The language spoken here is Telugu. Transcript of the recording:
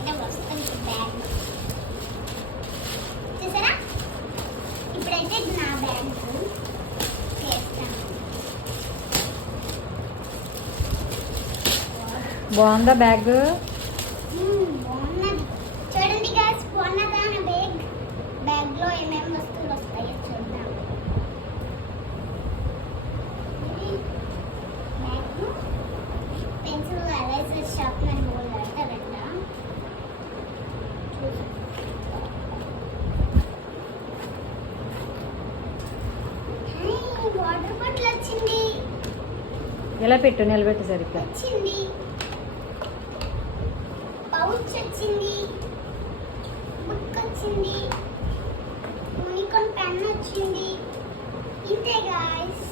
అయితే వస్తుంది బ్యాగ్. చూసారా, ఇప్పుడైతే ఇది నా బ్యాగ్ చేస్తాను. బాగుందా బ్యాగ్? బాగున్నది. చూడండి గాయ్స్, బాగున్నదా నా బ్యాగ్? బ్యాగ్లో ఏమేమి వస్తువులు వస్తాయో చూద్దాం. Bag pencil, eraser, sharpener, holder అంటారంట. వాటర్ బాటిల్ వచ్చింది. ఎలా పెట్టు, నిలబెట్టు సరిగ్గా. వచ్చింది. పౌచ్ వచ్చింది. బుక్ వచ్చింది. యూనికార్న్ పెన్ వచ్చింది. ఇంతే గాయ్స్.